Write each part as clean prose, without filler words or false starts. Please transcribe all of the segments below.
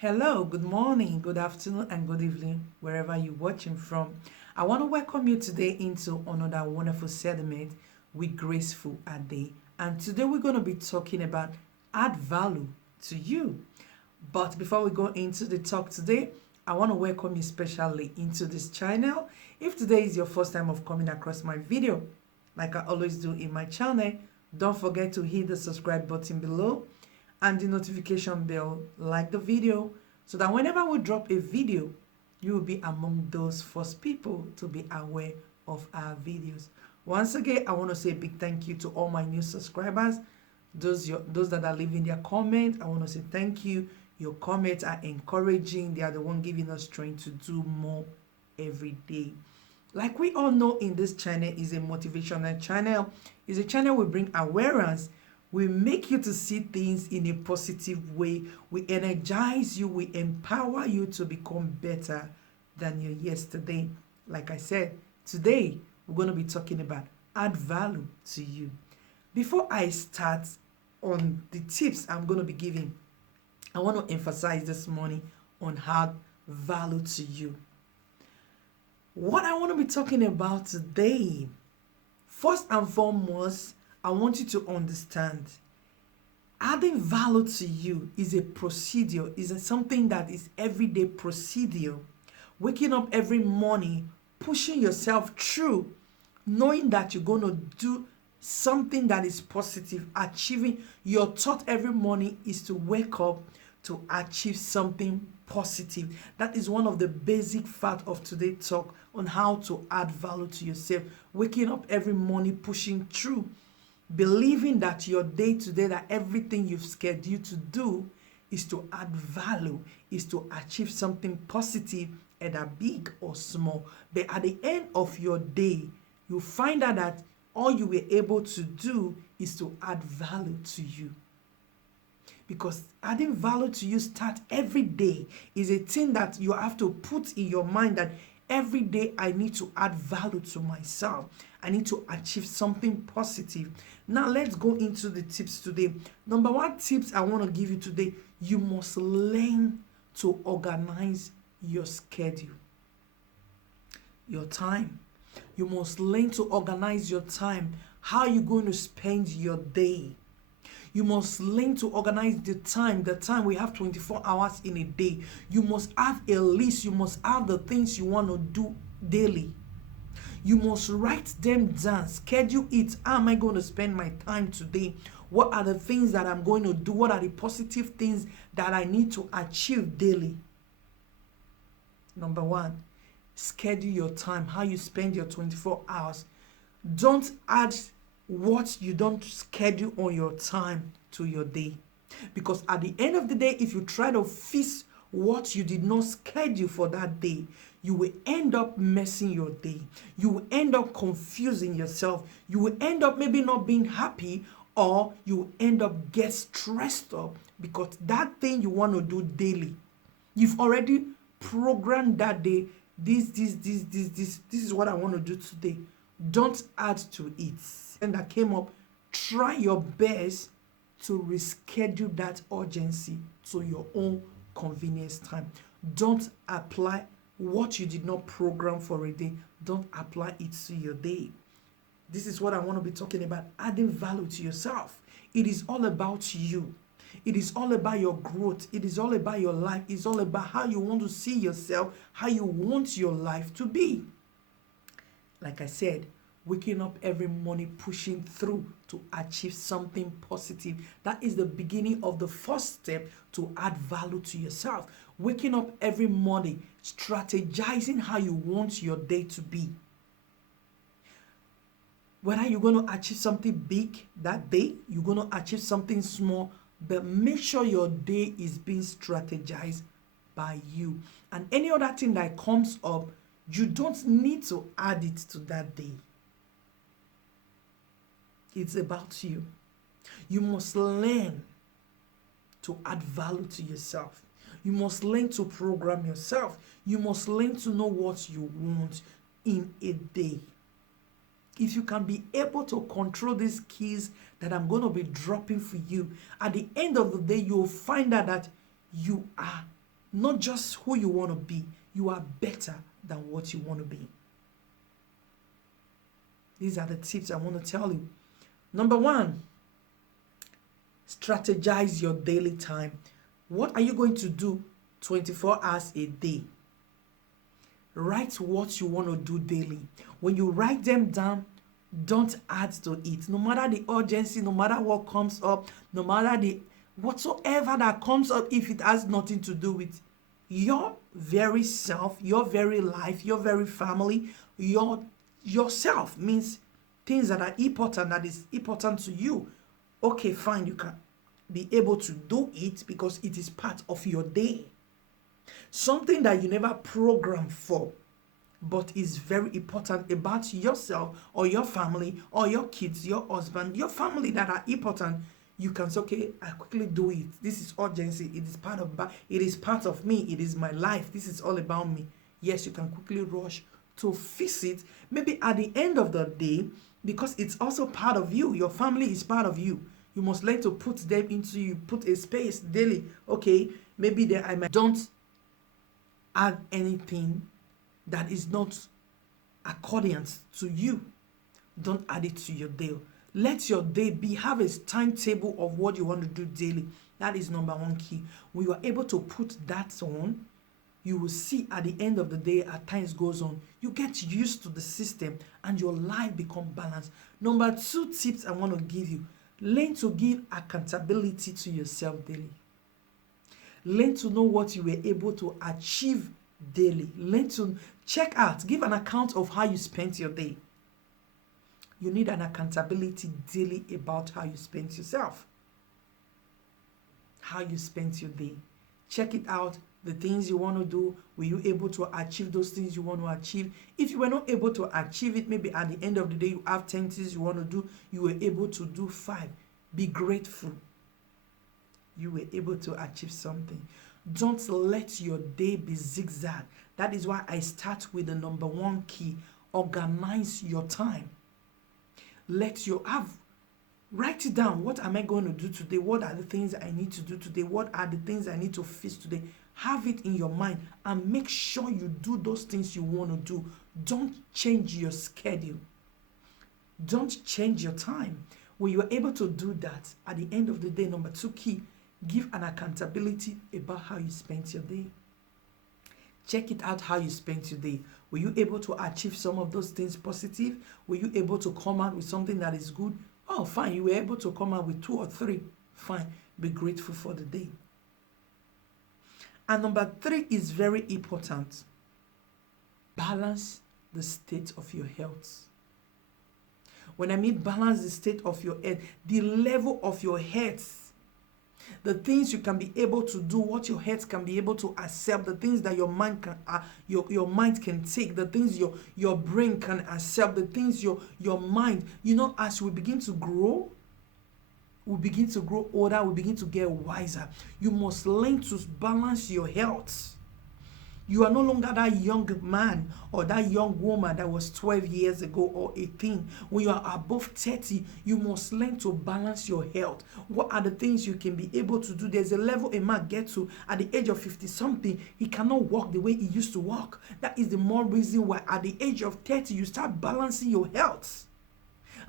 Hello, good morning, good afternoon, and good evening, wherever you're watching from. I want to welcome you today into another wonderful segment with Graceful Ade. And today we're going to be talking about add value to you. But before we go into the talk today, I want to welcome you specially into this channel. If today is your first time of coming across my video, like I always do in my channel, don't forget to hit the subscribe button below and the notification bell, like the video, so that whenever we drop a video, you will be among those first people to be aware of our videos. Once again, I want to say a big thank you to all my new subscribers, those that are leaving their comment. I want to say thank you. Your comments are encouraging. They are the one giving us strength to do more every day. Like we all know, in this channel is a motivational channel. It's a channel we bring awareness. We make you to see things in a positive way. We energize you. We empower you to become better than you yesterday. Like I said, today we're going to be talking about add value to you. Before I start on the tips I'm going to be giving, I want to emphasize this morning on add value to you. What I want to be talking about today, first and foremost, I want you to understand adding value to you is a procedure, is something that is everyday procedure. Waking up every morning, pushing yourself through, knowing that you're going to do something that is positive, achieving your thought every morning is to wake up to achieve something positive. That is one of the basic facts of today's talk on how to add value to yourself. Waking up every morning, pushing through, believing that your day to day, that everything you've scheduled to do is to add value, is to achieve something positive, either big or small. But at the end of your day, you find out that all you were able to do is to add value to you. Because adding value to you start every day is a thing that you have to put in your mind, that every day I need to add value to myself. I need to achieve something positive. Now let's go into the tips today. Number one tips I want to give you today, you must learn to organize your schedule, your time. You must learn to organize your time. How are you going to spend your day? You must learn to organize the time. The time, we have 24 hours in a day. You must have a list. You must have the things you want to do daily. You must write them down. Schedule it. How am I going to spend my time today? What are the things that I'm going to do? What are the positive things that I need to achieve daily? Number one, schedule your time. How you spend your 24 hours. Don't add what you don't schedule on your time to your day. Because at the end of the day, if you try to fix what you did not schedule for that day, you will end up messing your day. You will end up confusing yourself. You will end up maybe not being happy, or you will end up get stressed up because that thing you want to do daily, you've already programmed that day. This is what I want to do today. Don't add to it. And that came up, try your best to reschedule that urgency to your own convenience time. Don't apply what you did not program for a day. Don't apply it to your day. This is what I want to be talking about, adding value to yourself. It is all about you. It is all about your growth. It is all about your life. It's all about how you want to see yourself, how you want your life to be. Like I said, waking up every morning, pushing through to achieve something positive. That is the beginning of the first step to add value to yourself. Waking up every morning, strategizing how you want your day to be. Whether you're going to achieve something big that day, you're going to achieve something small, but make sure your day is being strategized by you. And any other thing that comes up, you don't need to add it to that day. It's about you. You must learn to add value to yourself. You must learn to program yourself. You must learn to know what you want in a day. If you can be able to control these keys that I'm going to be dropping for you, at the end of the day, you'll find out that you are not just who you want to be. You are better than what you want to be. These are the tips I want to tell you. Number one, strategize your daily time. What are you going to do 24 hours a day? Write what you want to do daily. When you write them down, don't add to it. No matter the urgency, no matter what comes up, no matter the whatsoever that comes up, if it has nothing to do with your very self, your very life, your very family, yourself, means things that are important, that is important to you. Okay, fine, you can be able to do it because it is part of your day. Something that you never programmed for, but is very important about yourself or your family or your kids, your husband, your family that are important. You can say, okay, I quickly do it. This is urgency. It is part of me. It is my life. This is all about me. Yes, you can quickly rush to fix it. Maybe at the end of the day, because it's also part of you. Your family is part of you. You must learn to put them into you. Put a space daily. Okay, maybe there I might don't add anything that is not accordant to you. Don't add it to your day. Let your day have a timetable of what you want to do daily. That is number one key. When you are able to put that on, you will see at the end of the day, as time goes on, you get used to the system and your life become balanced. Number two tips I want to give you: learn to give accountability to yourself daily. Learn to know what you were able to achieve daily. Learn to check out, give an account of how you spent your day. You need an accountability daily about how you spent yourself, how you spent your day. Check it out. The things you want to do, were you able to achieve those things you want to achieve? If you were not able to achieve it, maybe at the end of the day you have 10 things you want to do, you were able to do 5. Be grateful. You were able to achieve something. Don't let your day be zigzag. That is why I start with the number one key: organize your time. Write it down. What am I going to do today? What are the things I need to do today? What are the things I need to fix today? Have it in your mind and make sure you do those things you want to do. Don't change your schedule. Don't change your time. When you are able to do that, at the end of the day, number two key, give an accountability about how you spent your day. Check it out, how you spent your day. Were you able to achieve some of those things positive? Were you able to come out with something that is good? Oh, fine. You were able to come out with 2 or 3. Fine. Be grateful for the day. And number 3 is very important. Balance the state of your health. When I mean balance the state of your health, the level of your health, the things you can be able to do, what your head can be able to accept, the things that your mind can your mind can take, the things your brain can accept, the things your mind, as we begin to grow, we begin to grow older, we begin to get wiser. You must learn to balance your health. You are no longer that young man or that young woman that was 12 years ago or 18. When you are above 30, you must learn to balance your health. What are the things you can be able to do? There's a level a man gets to at the age of 50-something. He cannot walk the way he used to walk. That is the more reason why at the age of 30, you start balancing your health.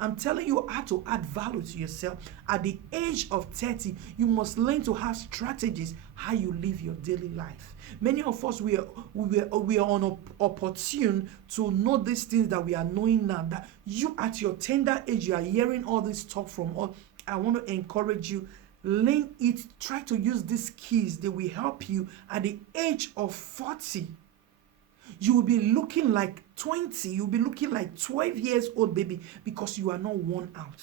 I'm telling you how to add value to yourself. At the age of 30, you must learn to have strategies how you live your daily life. Many of us, we are opportune to know these things that we are knowing now. That you at your tender age, you are hearing all this talk from us. I want to encourage you, learn it. Try to use these keys. They will help you at the age of 40. You will be looking like 20. You'll be looking like 12 years old baby because you are not worn out.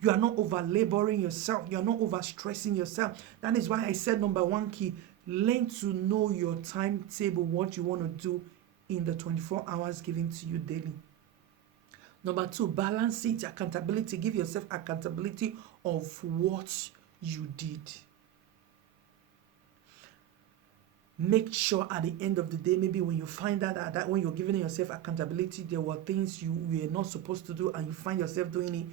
You are not over laboring yourself. You are not over stressing yourself. That is why I said number one key, learn to know your timetable, what you want to do in the 24 hours given to you daily. Number 2, balance it, accountability. Give yourself accountability of what you did. Make sure at the end of the day, maybe when you find out that when you're giving yourself accountability, there were things you were not supposed to do and you find yourself doing it,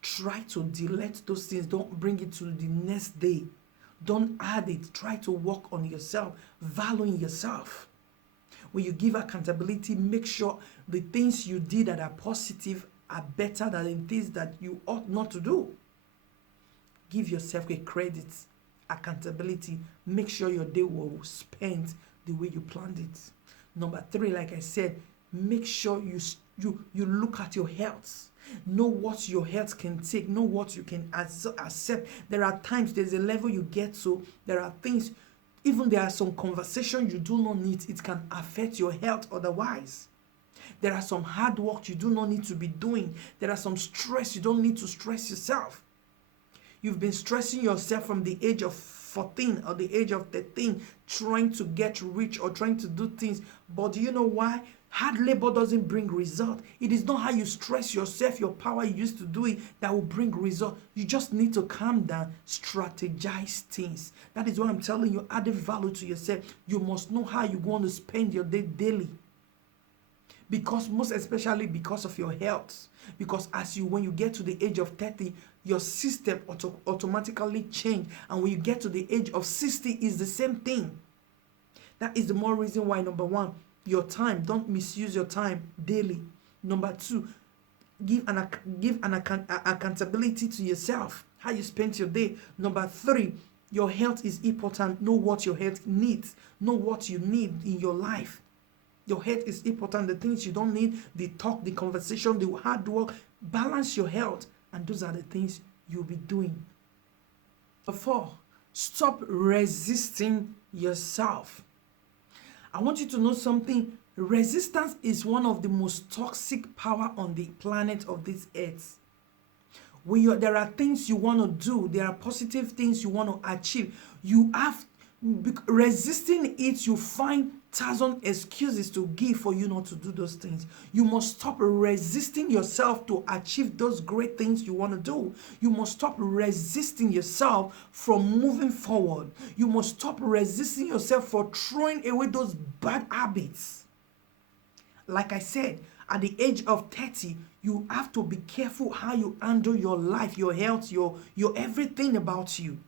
try to delete those things. Don't bring it to the next day. Don't add it. Try to work on yourself, valuing yourself. When you give accountability, make sure the things you did that are positive are better than the things that you ought not to do. Give yourself a credit, accountability. Make sure your day will spend the way you planned it. Number 3, like I said, make sure you look at your health. Know what your health can take. Know what you can accept. There are times, there's a level you get to. There are things, even there are some conversations you do not need. It can affect your health otherwise. There are some hard work you do not need to be doing. There are some stress you don't need to stress yourself. You've been stressing yourself from the age of 14 or the age of 13, trying to get rich or trying to do things. But do you know why? Hard labor doesn't bring result. It is not how you stress yourself, your power you used to do it, that will bring result. You just need to calm down, strategize things. That is what I'm telling you. Add value to yourself. You must know how you're going to spend your day daily. Because most especially because of your health. Because when you get to the age of 30, your system automatically change. And when you get to the age of 60, is the same thing. That is the more reason why, number 1, your time, don't misuse your time daily. Number 2, give an accountability to yourself, how you spend your day. Number 3, your health is important. Know what your health needs. Know what you need in your life. Your health is important. The things you don't need, the talk, the conversation, the hard work, balance your health. And those are the things you'll be doing. Number 4, stop resisting yourself. I want you to know something. Resistance is one of the most toxic power on the planet of this earth. There are things you want to do, there are positive things you want to achieve. Resisting it, you find 1,000 excuses to give for you not to do those things. You must stop resisting yourself to achieve those great things you want to do. You must stop resisting yourself from moving forward. You must stop resisting yourself for throwing away those bad habits. Like I said, at the age of 30, you have to be careful how you handle your life, your health, your everything about you.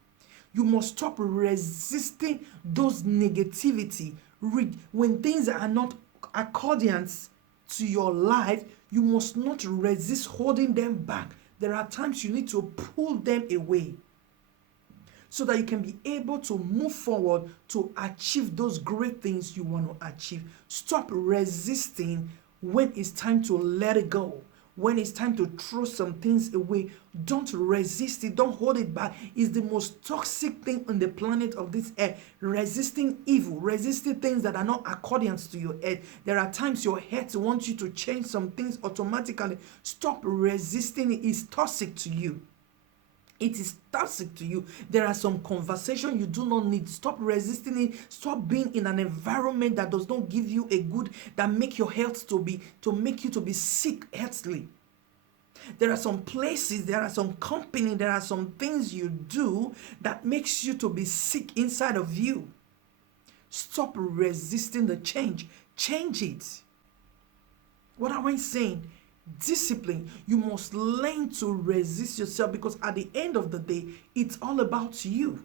You must stop resisting those negativity. When things are not accordance to your life, you must not resist holding them back. There are times you need to pull them away so that you can be able to move forward to achieve those great things you want to achieve. Stop resisting when it's time to let it go. When it's time to throw some things away, don't resist it. Don't hold it back. It's the most toxic thing on the planet of this earth. Resisting evil, resisting things that are not accordance to your head. There are times your head wants you to change some things automatically. Stop resisting it. It's toxic to you. It is toxic to you. There are some conversation you do not need. Stop resisting it. Stop being in an environment that does not give you a good, that make your health to make you to be sick healthily. There are some places, there are some company, there are some things you do that makes you to be sick inside of you. Stop resisting the change. Change it. What am I saying? Discipline. You must learn to resist yourself, because at the end of the day, it's all about you.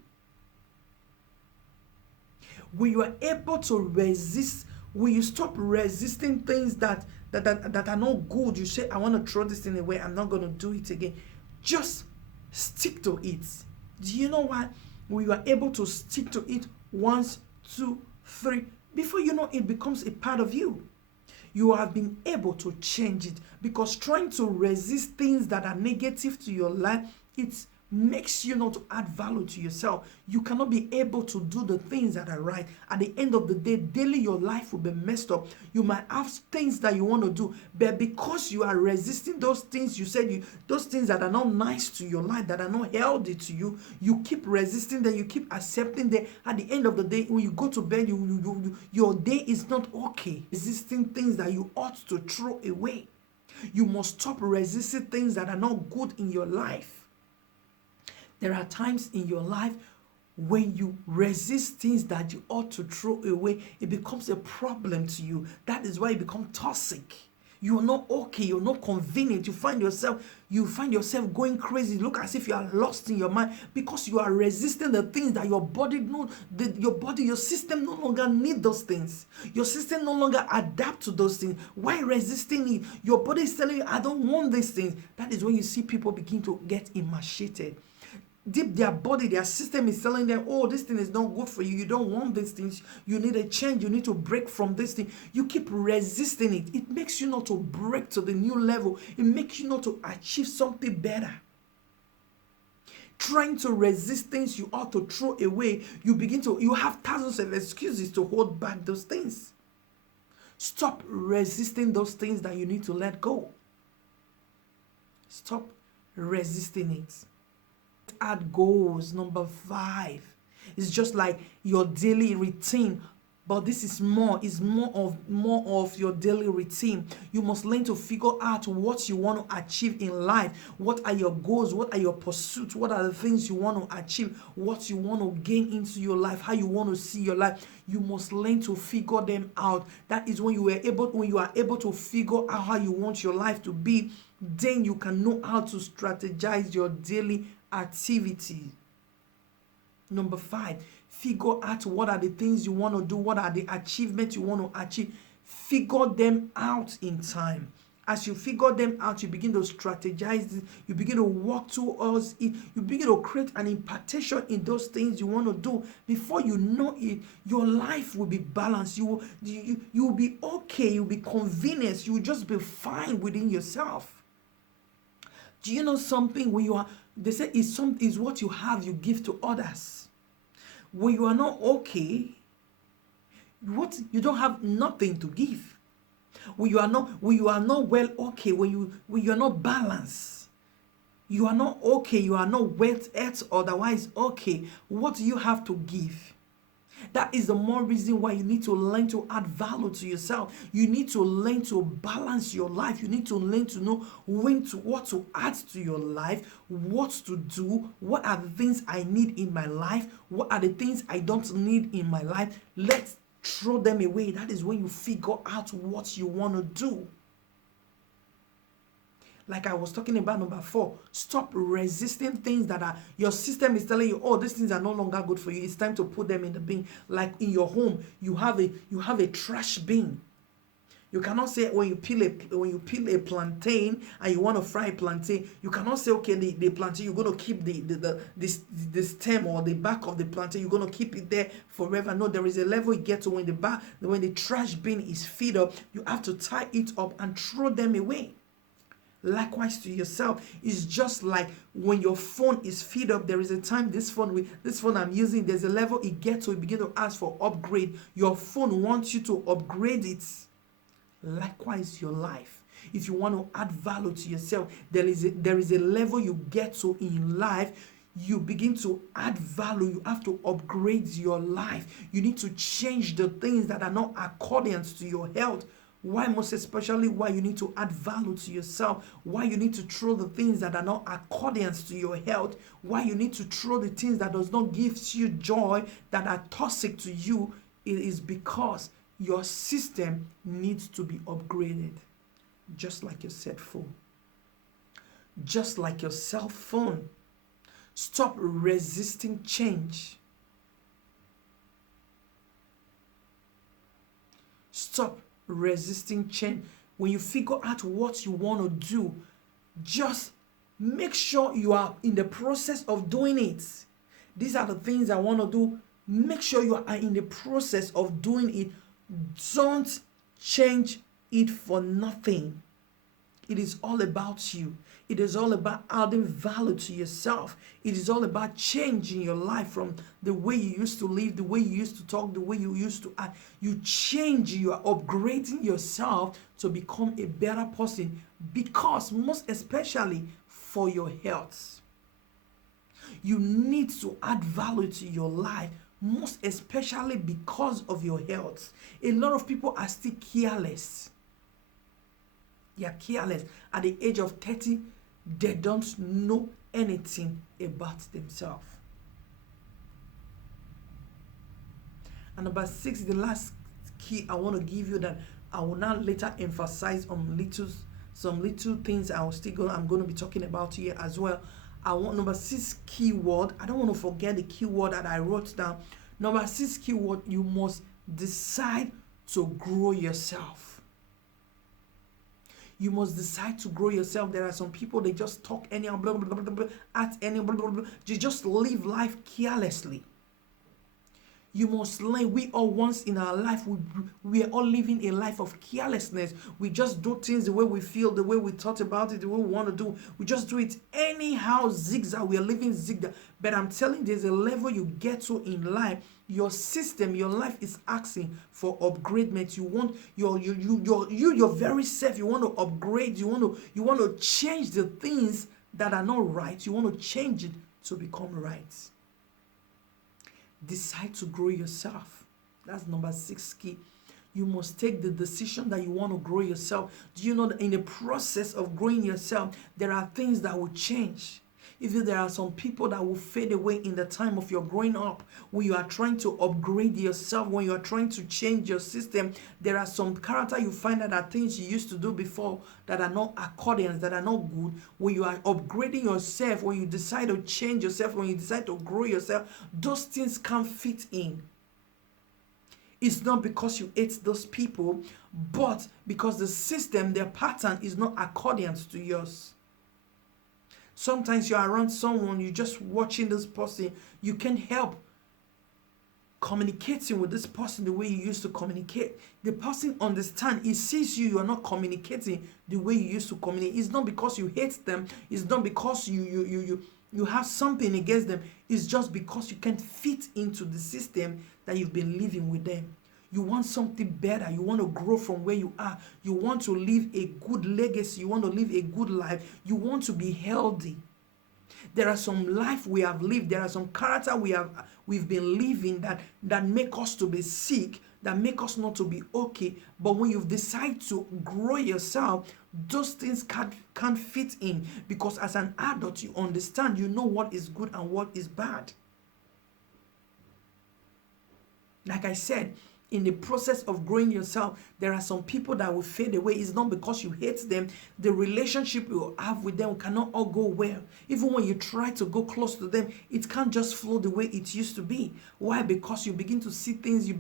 When you are able to resist, when you stop resisting things that are not good, you say, I want to throw this thing away, I'm not going to do it again. Just stick to it. Do you know why? When you are able to stick to it once, 2, 3, before you know it becomes a part of you. You have been able to change it, because trying to resist things that are negative to your life, it makes you not to add value to yourself. You cannot be able to do the things that are right. At the end of the day, daily your life will be messed up. You might have things that you want to do, but because you are resisting those things, those things that are not nice to your life, that are not healthy to you, you keep resisting them, you keep accepting them. At the end of the day, when you go to bed, your day is not okay. Resisting things that you ought to throw away. You must stop resisting things that are not good in your life. There are times in your life when you resist things that you ought to throw away, it becomes a problem to you. That is why it becomes toxic. You're not okay. You're not convenient. You find yourself going crazy. Look as if you are lost in your mind because you are resisting the things that your body your system no longer need those things. Your system no longer adapt to those things. Why resisting it? Your body is telling you, I don't want these things. That is when you see people begin to get emaciated. Deep their body, their system is telling them, oh, this thing is not good for you. You don't want these things. You need a change. You need to break from this thing. You keep resisting it. It makes you not to break to the new level. It makes you not to achieve something better. Trying to resist things you ought to throw away, you have thousands of excuses to hold back those things. Stop resisting those things that you need to let go. Stop resisting it. Add goals. Number 5. It's just like your daily routine, but this is more of your daily routine. You must learn to figure out what you want to achieve in life. What are your goals? What are your pursuits? What are the things you want to achieve? What you want to gain into your life? How you want to see your life? You must learn to figure them out. That is when you are able to figure out how you want your life to be, then you can know how to strategize your daily activity. Number 5, figure out what are the things you want to do, what are the achievements you want to achieve. Figure them out in time. As you figure them out, you begin to strategize it, you begin to walk towards it, you begin to create an impartation in those things you want to do. Before you know it, your life will be balanced. You will be okay, you'll be convenient, you will just be fine within yourself. Do you know something? When they say is what you have, you give to others. When you are not okay, you don't have nothing to give. When you are not well okay, when you are not balanced, you are not okay, you are not well otherwise okay, what do you have to give? That is the more reason why you need to learn to add value to yourself. You need to learn to balance your life. You need to learn to know what to add to your life, what to do, what are the things I need in my life, what are the things I don't need in my life. Let's throw them away. That is when you figure out what you want to do. Like I was talking about, number 4, stop resisting things that are your system is telling you, oh, these things are no longer good for you. It's time to put them in the bin. Like in your home, you have a trash bin. You cannot say when you peel a plantain and you want to fry a plantain, you cannot say, okay, the plantain, you're going to keep the stem or the back of the plantain, you're going to keep it there forever. No, there is a level you get to when the trash bin is filled up, you have to tie it up and throw them away. Likewise to yourself, it's just like when your phone is filled up, there is a time this phone I'm using, there's a level it gets to, you begin to ask for upgrade. Your phone wants you to upgrade it. Likewise your life. If you want to add value to yourself, there is a level you get to in life. You begin to add value. You have to upgrade your life. You need to change the things that are not accordant to your health. Why? Most especially why you need to add value to yourself, why you need to throw the things that are not accordant to your health, why you need to throw the things that does not give you joy, that are toxic to you. It is because your system needs to be upgraded. Just like your cell phone. Just like your cell phone. Stop resisting change. Stop resisting change. When you figure out what you want to do, just make sure you are in the process of doing it. These are the things I want to do. Make sure you are in the process of doing it. Don't change it for nothing. It is all about you. It is all about adding value to yourself. It is all about changing your life from the way you used to live, the way you used to talk, the way you used to act. You change, you are upgrading yourself to become a better person, because most especially for your health. You need to add value to your life, most especially because of your health. A lot of people are still careless. They are careless. At the age of 30, they don't know anything about themselves. And number 6, the last key I want to give you, that I will now later emphasize on some little things I'm going to be talking about here as well. I want number 6 keyword. I don't want to forget the keyword that I wrote down. Number 6 keyword, you must decide to grow yourself. You must decide to grow yourself. There are some people, they just talk anyhow, blah, blah, blah, blah, blah, at any blah, blah, blah. They just live life carelessly. You must learn. We all once in our life, we are all living a life of carelessness. We just do things the way we feel, the way we thought about it, the way we want to do. We just do it anyhow, zigzag. We are living zigzag. But I'm telling you, there's a level you get to in life. Your system, your life is asking for upgradement. You want your very self. You want to upgrade. You want to change the things that are not right. You want to change it to become right. Decide to grow yourself. That's number 6 key. You must take the decision that you want to grow yourself. Do you know that in the process of growing yourself, there are things that will change? Even there are some people that will fade away in the time of your growing up. When you are trying to upgrade yourself, when you are trying to change your system, there are some character you find that are things you used to do before that are not accordance, that are not good. When you are upgrading yourself, when you decide to change yourself, when you decide to grow yourself, those things can't fit in. It's not because you hate those people, but because the system, their pattern is not accordant to yours. Sometimes you're around someone, you're just watching this person, you can't help communicating with this person the way you used to communicate. The person understands, he sees you are not communicating the way you used to communicate. It's not because you hate them, it's not because you have something against them, it's just because you can't fit into the system that you've been living with them. You want something better. You want to grow from where you are. You want to live a good legacy. You want to live a good life. You want to be healthy. There are some life we have lived. There are some character we've been living that make us to be sick, that make us not to be okay. But when you decide to grow yourself, those things can't fit in, because as an adult, you understand, you know what is good and what is bad. Like I said, in the process of growing yourself, there are some people that will fade away. It's not because you hate them. The relationship you have with them cannot all go well. Even when you try to go close to them, it can't just flow the way it used to be. Why? Because you begin to see things,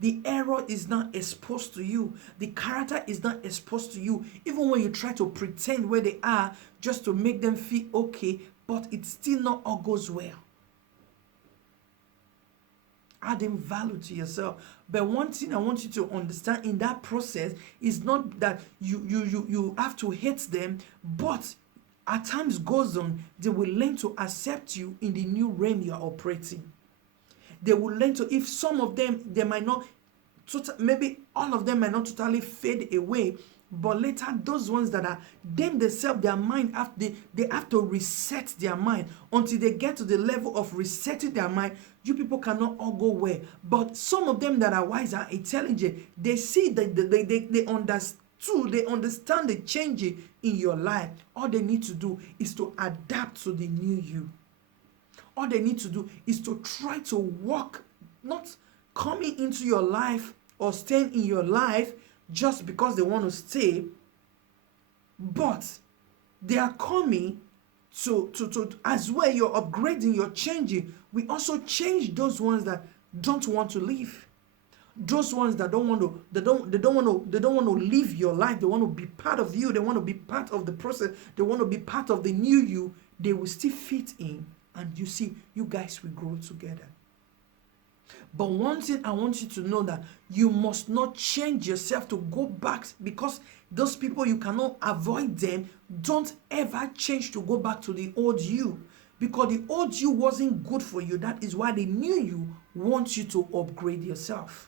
the error is not exposed to you. The character is not exposed to you. Even when you try to pretend where they are just to make them feel okay, but it still not all goes well. Adding value to yourself. But one thing I want you to understand in that process is not that you have to hate them, but as time goes on, they will learn to accept you in the new realm you are operating. They will learn to, if some of them, they might not, maybe all of them might not totally fade away, but later those ones that are them themselves, their mind, they have to reset their mind. Until they get to the level of resetting their mind, you people cannot all go well. But some of them that are wise and intelligent, they see that they understand the changing in your life. All they need to do is to adapt to the new you. All they need to do is to try to walk, not coming into your life or staying in your life just because they want to stay, but they are coming to as well. You're upgrading, you're changing. We also change those ones that don't want to leave, those ones that don't want to live your life. They want to be part of you. They want to be part of the process. They want to be part of the new you. They will still fit in, and you see, you guys will grow together. But one thing I want you to know, that you must not change yourself to go back, because those people, you cannot avoid them. Don't ever change to go back to the old you, because the old you wasn't good for you. That is why the new you wants you to upgrade yourself.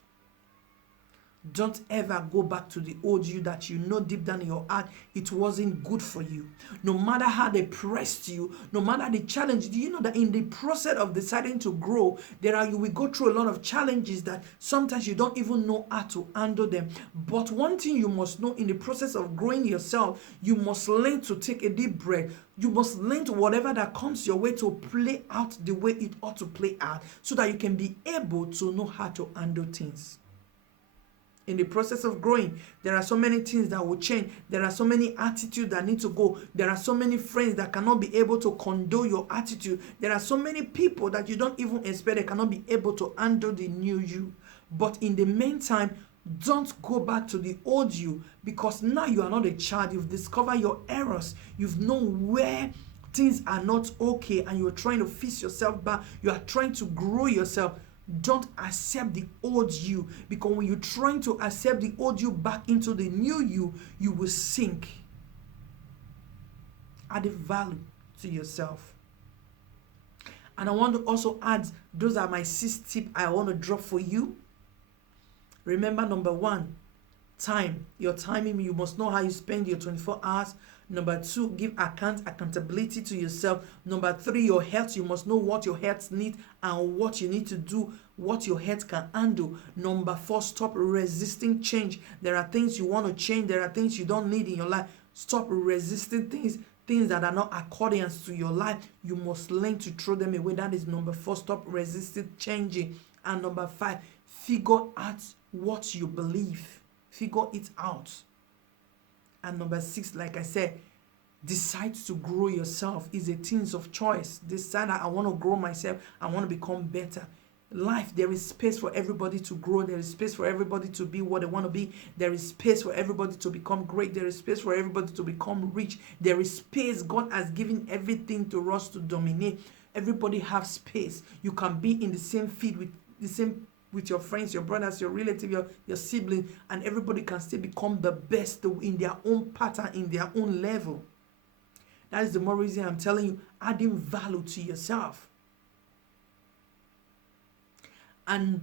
Don't ever go back to the old you that you know deep down in your heart it wasn't good for you. No matter how they pressed you, no matter the challenge. Do you know that in the process of deciding to grow, you will go through a lot of challenges that sometimes you don't even know how to handle them. But one thing you must know, in the process of growing yourself, you must learn to take a deep breath. You must learn to, whatever that comes your way, to play out the way it ought to play out, so that you can be able to know how to handle things. In the process of growing, there are so many things that will change. There are so many attitudes that need to go. There are so many friends that cannot be able to condone your attitude. There are so many people that you don't even expect they cannot be able to handle the new you. But in the meantime, don't go back to the old you, because now you are not a child. You've discovered your errors. You've known where things are not okay, and you're trying to fix yourself back. You are trying to grow yourself. Don't accept the old you, because when you're trying to accept the old you back into the new you, you will sink. Add a value to yourself. And I want to also add, those are my 6 tips I want to drop for you. Remember, number 1, time. Your timing, you must know how you spend your 24 hours. Number 2, give accountability to yourself. Number 3, your health. You must know what your health needs and what you need to do, what your health can handle. Number 4, stop resisting change. There are things you want to change. There are things you don't need in your life. Stop resisting things that are not accordance to your life. You must learn to throw them away. That is number 4. Stop resisting changing. And number 5, figure out what you believe. Figure it out. And number 6, like I said, decide to grow yourself. Is a thing of choice. Decide that I want to grow myself. I want to become better. Life, there is space for everybody to grow. There is space for everybody to be what they want to be. There is space for everybody to become great. There is space for everybody to become rich. There is space. God has given everything to us to dominate. Everybody has space. You can be in the same field with your friends, your brothers, your relatives, your siblings, and everybody can still become the best in their own pattern, in their own level. That is the more reason I'm telling you, adding value to yourself. And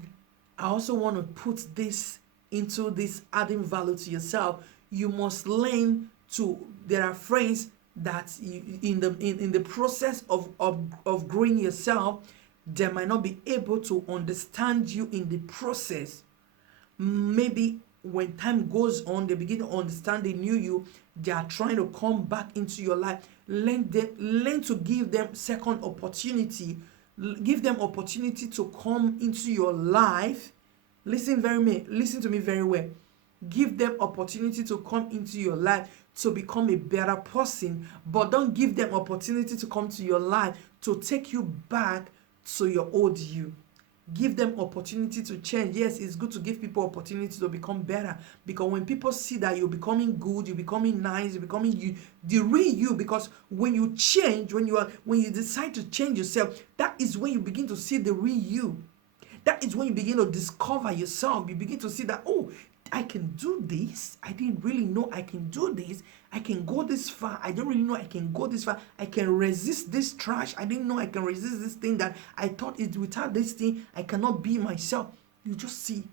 I also want to put this into this adding value to yourself. You must learn to, there are friends that in the process of growing yourself, they might not be able to understand you in the process. Maybe when time goes on, they begin to understand the new you. They are trying to come back into your life. Learn to give them second opportunity. Give them opportunity to come into your life. Listen to me very well. Give them opportunity to come into your life to become a better person, but don't give them opportunity to come to your life to take you back to your old you. Give them opportunity to change. Yes, it's good to give people opportunity to become better, because when people see that you're becoming good, you're becoming nice, you're becoming you, the real you, because when you change, when you decide to change yourself, that is when you begin to see the real you. That is when you begin to discover yourself. You begin to see that, oh, I can do this. I didn't really know I can do this. I can go this far. I don't really know I can go this far. I can resist this trash. I didn't know I can resist this thing that I thought is without this thing, I cannot be myself. You just see.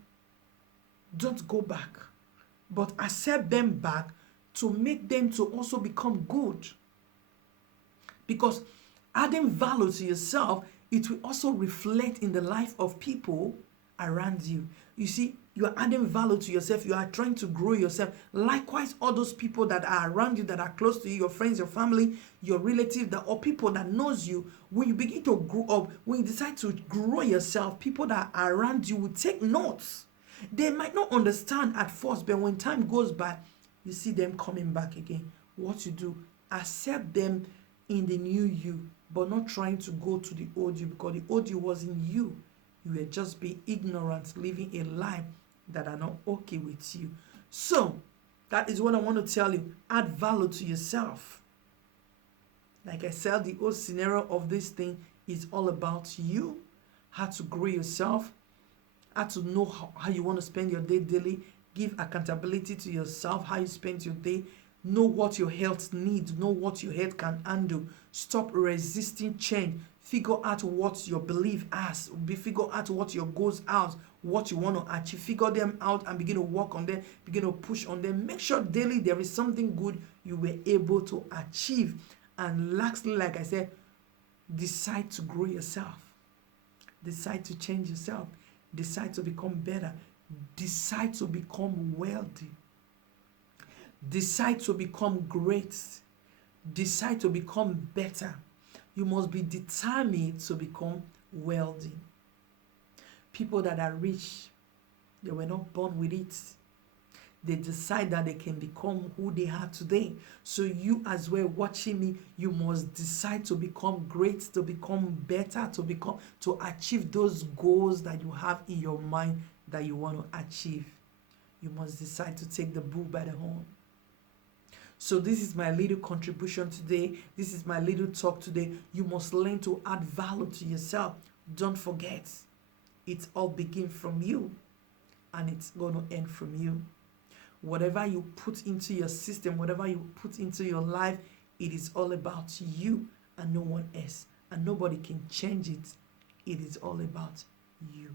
Don't go back, but accept them back to make them to also become good. Because adding value to yourself, it will also reflect in the life of people around you. You see, you are adding value to yourself. You are trying to grow yourself. Likewise, all those people that are around you, that are close to you, your friends, your family, your relatives, or people that knows you, when you begin to grow up, when you decide to grow yourself, people that are around you will take notes. They might not understand at first, but when time goes by, you see them coming back again. What you do, accept them in the new you, but not trying to go to the old you, because the old you wasn't you. You were just being ignorant, living a life that are not okay with you. So that is what I want to tell you. Add value to yourself. Like I said, the whole scenario of this thing is all about you. How to grow yourself. How to know how you want to spend your day daily. Give accountability to yourself, how you spend your day. Know what your health needs. Know what your health can handle. Stop resisting change. Figure out what your belief has. Figure out what your goals are, what you want to achieve. Figure them out and begin to work on them. Begin to push on them. Make sure daily there is something good you were able to achieve. And lastly, like I said, decide to grow yourself. Decide to change yourself. Decide to become better. Decide to become wealthy. Decide to become great. Decide to become better. You must be determined to become wealthy. People that are rich, They were not born with it. They decide that they can become who they are today. So you as well watching me, you must decide to become great, to become better, to achieve those goals that you have in your mind that you want to achieve. You must decide to take the bull by the horn. So this is my little contribution today. This is my little talk today. You must learn to add value to yourself. Don't forget, it all begins from you and it's going to end from you. Whatever you put into your system, whatever you put into your life, it is all about you and no one else. And nobody can change it. It is all about you.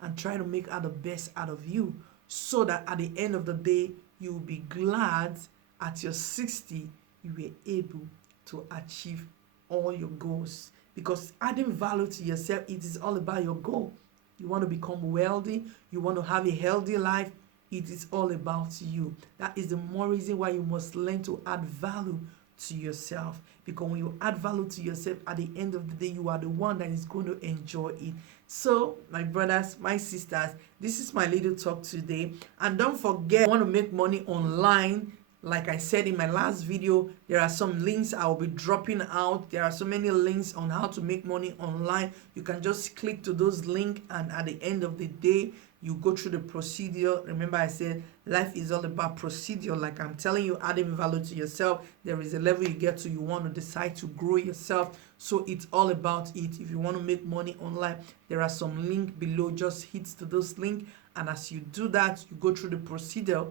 And try to make out the best out of you so that at the end of the day, you will be glad at your 60, you were able to achieve all your goals. Because adding value to yourself, it is all about your goal. You want to become wealthy, you want to have a healthy life, it is all about you. That is the more reason why you must learn to add value to yourself. Because when you add value to yourself, at the end of the day, you are the one that is going to enjoy it. So, my brothers, my sisters, this is my little talk today. And don't forget, I want to make money online. Like I said in my last video, there are some links I will be dropping out. There are so many links on how to make money online. You can just click to those links, and at the end of the day, you go through the procedure. Remember, I said life is all about procedure. Like I'm telling you, adding value to yourself. There is a level you get to, you want to decide to grow yourself. So it's all about it. If you want to make money online, there are some links below. Just hit to those links, and as you do that, you go through the procedure.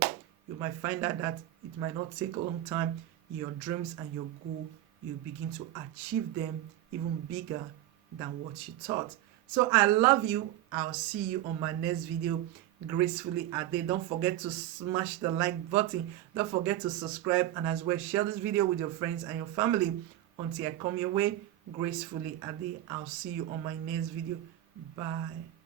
You might find out that it might not take a long time. Your dreams and your goal, you begin to achieve them even bigger than what you thought. So I love you. I'll see you on my next video. Gracefully Ade. Don't forget to smash the like button. Don't forget to subscribe, and as well share this video with your friends and your family. Until I come your way, gracefully Ade. I'll see you on my next video. Bye.